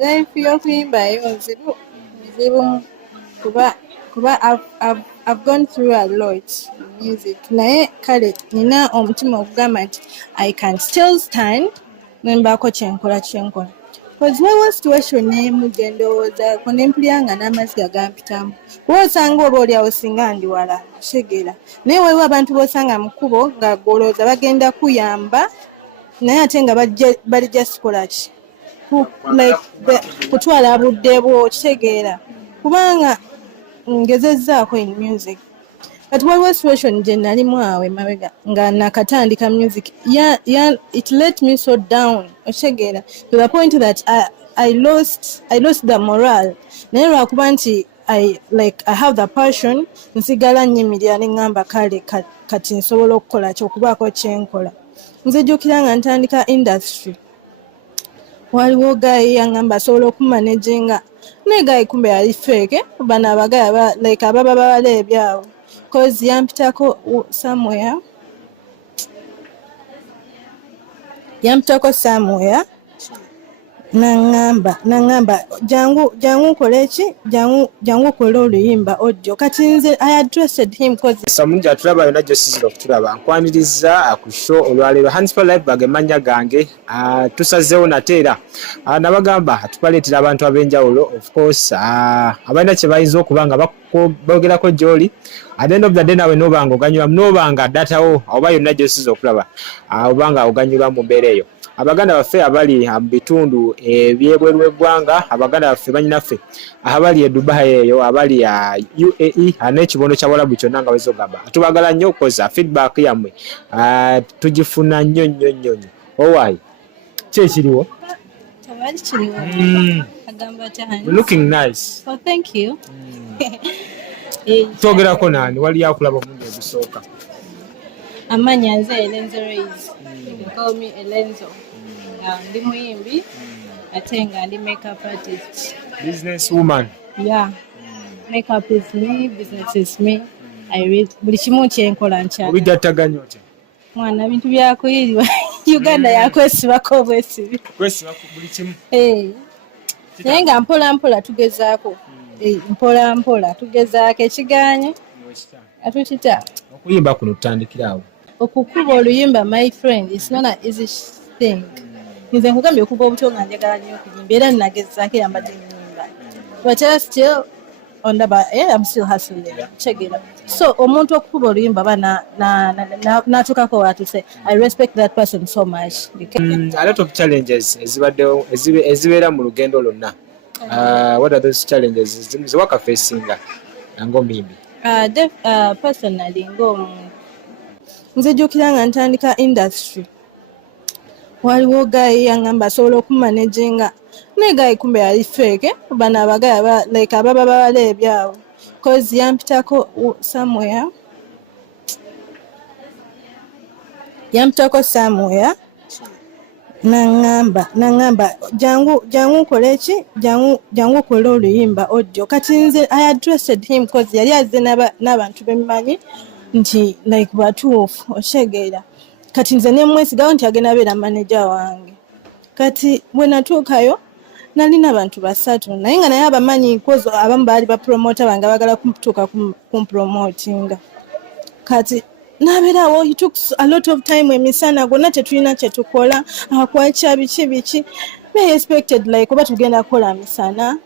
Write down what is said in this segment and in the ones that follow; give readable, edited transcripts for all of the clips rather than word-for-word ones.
life y'okuyimba yo nzibu kuba I've gone through a lot in music naye kale nina omutima okugamba nti I can still stand nembaako kyenkola because waliwo situation emu gye ndowoozaako ne mpulira nga n'amaziga gampitamu kuba osanga oba oliawo singa ndi wala kitegeera naye waliwo abantu b'osanga mu kkubo nga golooza bagenda kuyamba naye ate nga bali just kola ki kutwala budde bwo kitegeera kubanga ngezezzaako in music kati waliwo situation gye nalimu awo emabega nga nakatandika music it let me so down okitegeera to the point that I lost the morale naye lwakuba nti I have the passion nsigala nnyimirira ne ngamba kale kati nsobola okukola kyokubaako kyenkola nzijjukira nga ntandika industry waliwo gayi yangamba asobola okumanaginga naye gayi kumbe yali fake bano abagayi ababa baleebyawo cause yampitako somewhere nangamba jangu koleki jangu kola oluyimba audio kati nze I addressed him cause samunja atulaba yona josizira okutulaba nkwaniriza ku show olwaleero Hands for Life bagemanya gange tusazeewo nateera nabagamba atupaleetera abantu ab'enjawulo of course abalina kye bayinza okuba nga bogerako gy'oli at the end of the day nawe nobanga oganyula nobanga datawo oba yonna gyosiza okulaba obanga oganyulwa mu mbeera eyo abaganda baffe abali mu bitundu ebyebweru w'eggwanga abaganda baffe banyinaffe abali e Dubai eyo abali ya UAE n'ekibondo kya Walabu kyonna nga wezogamba tubagala nnyo okukoza feedback yammwe tugifuna nnyo owaayi kyekiriwo looking nice. Oh, thank you. Togerako nani wali akulaba omuntu ebisooka amanya nze Elenzo Rays. You can call me Elenzo. Ndi muyimbi ate nga ndi makeup artist. Business woman. Yeah. Makeup is me, business is me. Buli kimu kyenkola nkyala. Obigattaganya otya? Mwana bintu byakuyiriwa Uganda yakwesibako obwesibi. Kwesibako buli kimu. Naye nga mpola tugezaako. Mpola tugezaako ekiganye. Atukita. Okuyimba kuno tutandikirawo. Okukuba oluyimba my friend is not an easy thing. Nze nkugambye okuba obuto nga njagala nnyo okuyimba era nagezaako yambadde ennyimba. But still on the I'm still hustling. Check it out. So omuntu okukuba oluyimba n'atuukako watuse. I respect that person so much. A lot of challenges ezibeera mu lugendo lwonna. What are those challenges? Ziwaka facinga ng'omuyimbi. Personally nzijjukira nga ntandika industry waliwo gayi yangamba asobola okumanaginga naye gayi kumbe yali fake bano abagayi ababa baleebyawo cause yampitako somewhere nangamba jangu koleki jangu kola oluyimba audio kati nze I addressed him cause yali azze n'abantu bemmanyi nti batuufu okitegeera kati nze nemwesigawo nti agenda beera manager wange kati bwe natuukayo nalina abantu 3 naye nga naye abamanyi kozo abamu baali bapromota bange bagala kutuuka kumpromotinga kati nabeerawo he took a lot of time emisana gonna tetulina kyetukola akwakya biki they expected oba tugenda kukola misana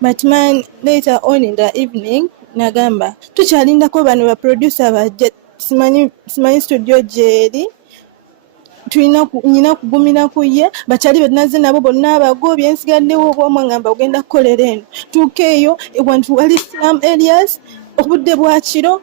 but man later on in the evening nagamba tukyalindako bano baproducer bajje simanyi studio gyeri nyina kugumira ku ye bakyali benaze nabo bonna abagobye ensigaddewo obwomwangamba ogenda kukolera eno tuukeeyo ewantu wali Islam areas obudde bwa kiro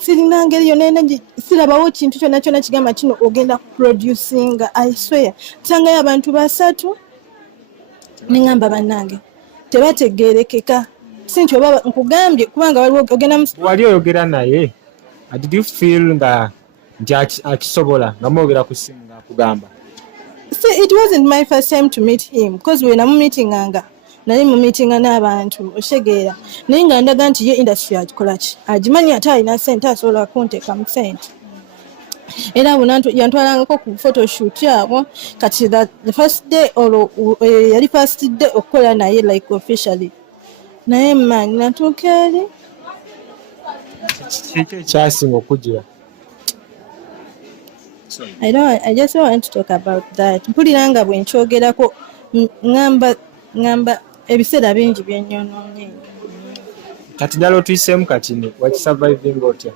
sirina ngeri yonna sirabawo kintu kyonna kigamba kino ogenda kuproducinga I swear tangayo abantu 3 nengamba bannange tebategeerekeka sinti oba nkugambye kubanga waliwo ogenda wali oyogera naye did you feel nga nti akisobola nga mwogera ku simu nga akugamba? See, it wasn't my first time to meet him because we were meetinganga nali mu meetinga n'abantu oshegeera naye nga ndaga nti ye industry agikola ki agimanyi ate alina ssente asobola kunteeka mu ssente era bonna yantwalangako ku photoshoot yabo kati the first day yali first day okukola naye like officially naye mani natuuka eri kiki ekyasinga okujira I just don't want to talk about that. Mpulira nga bwe nkyogerako ngamba ebiseera bingi byenyonoonye. Kati ddala otuyiseemu kati wakisurviving otya?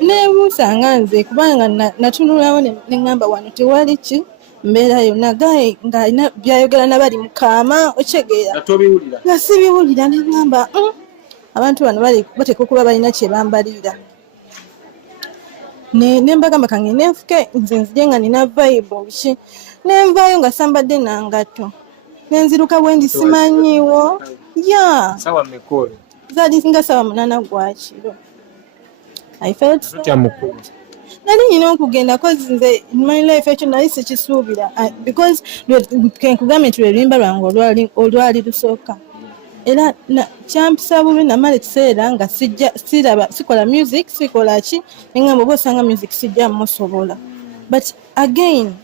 Neebuusa nga nze kubanga natunulawo ne ngamba wano tewali ki mbeera yonna gaye ng'alina byayogera nabali mukaama okyegeera nga sibiwulira ne ngamba abantu bano bateeka okuba balina kye bambalira. Ne mbagamba kange nenfuke nze nzije nga nina vibe biki nenvaayo nga sambadde nangatto nenziruka bwendi simanyiiwo sawa mekolo zaali nga sawa 8 gwa kiro. I felt nali nyina okugenda kozi nze my life ekyo nali sikisuubira because kenkugambye nti lweluyimba lwange olwali lusooka era kyampisa bubi namala ekiseera nga sikola music sikola ki engamba oba osanga music sijja musobola but again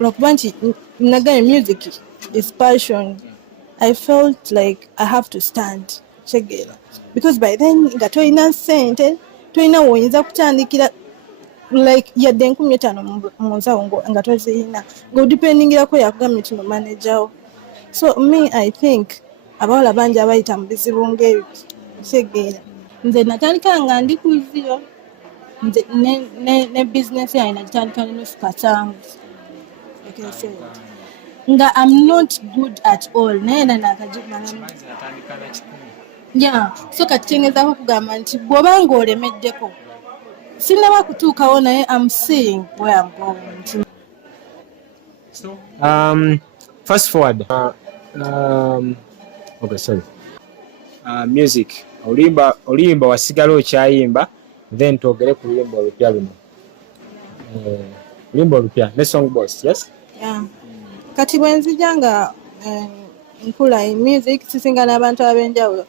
lwakuba nti nagaye music is passion. I felt like I have to stand chegeera because by then nga tolina ssente tolina woyinza kutandikira like yadde 15 mu nsawo nga toziyina ng'odipendingirako yakugambye nti no manajawo. So me I think abawala bangi abayita mu bizibu ng'ebyo kitegeera nze natandika nga ndi ku zero nze ne business yange nagitandika n'enusu kasanvu nga I'm not good at all naye nakagimalamu so katikengezaako kugamba nti bw'oba ng'olemeddeko sinaba kutuukawo naye I'm seeing where I'm going. Fast forward okay, sorry. Music oluyimba wasigala okyayimba then twogere ku luyimba olupya luno luyimba olupya ne song boss. Yes, kati bwe nzija nga nkula in music sisinga n'abantu ab'enjawulo.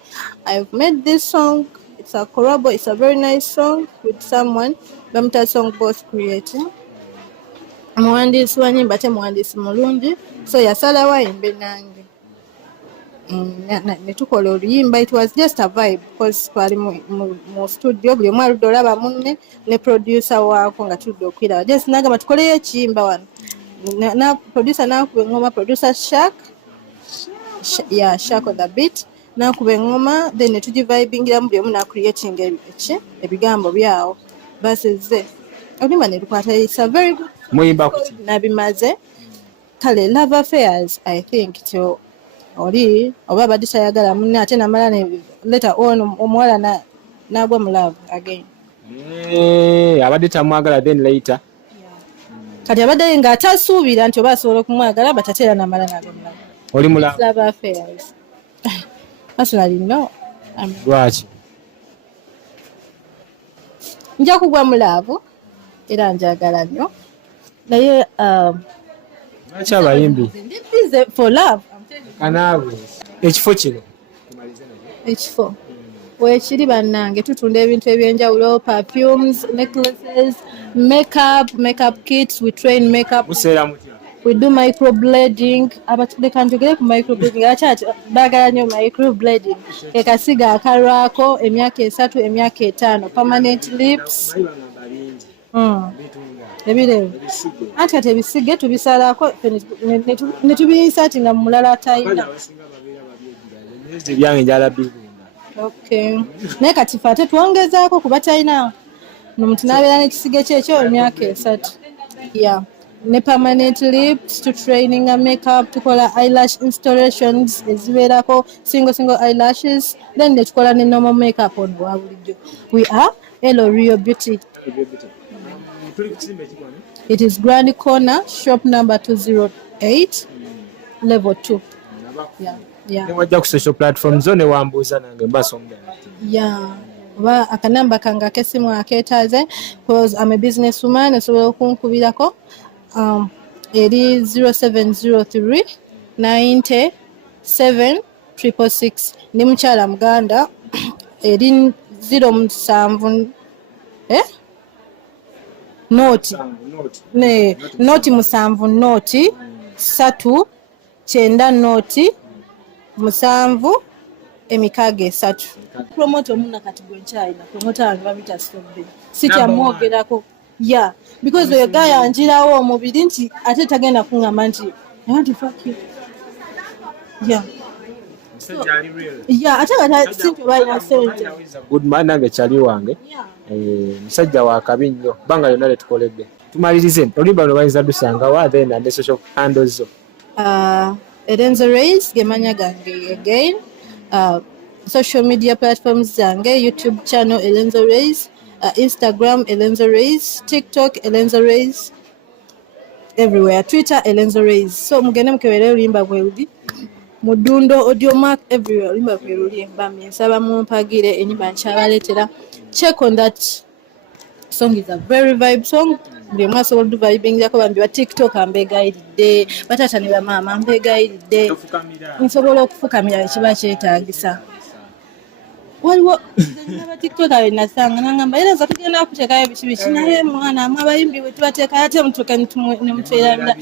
I've made this song, it's a collab, it's a very nice song with someone bamuta song boss creating muwandiisi wa nyimba te muwandiisi mulungi so yasalawo ayimbe nange ne tukola oluyimba. It was just a vibe because twali mu studio buli omu aludde olaba munne ne producer waako nga tudde okwiraba just nagamba tukoleyo ekiyimba wano na producer nakuba engoma producer Shak on the beat nakuba engoma then netugivibingira mu buli omu na-creating ebigambo byawo baseze oluyimba ne lukwata it's very good. Muyimba kuti nabimaze kale love affairs I think tyo oli oba abadde tayagala munne ate namala ne later on omuwala nagwa mu love again abadde tamwagala then later kati abadde nga atasuubira nti oba asobola okumwagala batateera namala nagwa mu love. Oli mu love affairs personally no lwaki nja kugwa mu love era njagala nnyo naye lwaki abayimbi for love kanaawe ekifo kino ekifo wekiri bannange tutunda ebintu ebyenjawulo perfumes necklaces makeup kits we train makeup museera mutya we do microblading abatuleka njogere ku microblading akyati baagala nnyo microblading ekasiga akalwako emyaka 3 emyaka 5 permanent lips ebirevu anti kati ebisige tubisalako ne tubiyisa ati nga mulala atayina ebyange njala bibunda okay naye kati fe ate twongezaako kuba talina nomuntu n'abeera n'ekisige kyekyo emyaka 3 ne permanent lips to training a makeup tukola eyelash installations ezibeerako single eyelashes then netukola ne normal makeup ono wa bulijjo. We are L'Oreal Beauty. It is Grand Corner, shop number 208, level 2. Wajja ku social platforms zo ne wambuuza nange mbasonga. Oba akanamba kange ak'essimu akeetaaze because I'm a business woman esobola okunkubirako eri 0703 90 7666 ndi mukyala Muganda eri 07 noti ne noti musanvu noti satu kyenda noti musanvu emikaaga esatu. Promote omuna kati gwe nkyalina promote abantu babita stobbe sikyamwogerako yeah because oyo gayanjirawo omubiri nti ate tagenda kuŋŋamba nti I want to fuck you yeah yeah ate kati sinto balina sente good man nange kyali wange musajja wa kabi nnyo banga yonna letukoledde tumalirize oluyimba luno bayinza lusangawa then and social handles zo Elenzo Rays gemanya gange again social media platforms zange YouTube channel Elenzo Rays Instagram Elenzo Rays TikTok Elenzo Rays everywhere Twitter Elenzo Rays so mugende mukebere oluyimba bwerudi mudundo audio mark everywhere oluyimba bwerudi mbamye nsaba mumpagire enyimba nkyabaleetera check on that song is a very vibe song buli omu asobola vibingyako bambi ba TikTok ambeegayiridde batata ne bamaama ambeegayiridde nsobola okufukamira ekiba kyetaagisa waliwo aba TikTok nasanga nangamba era nza tugenda kuteekayo biki naye mwana amu abayimbi bwe tubateekayo ate mutuuke ne mutwerabira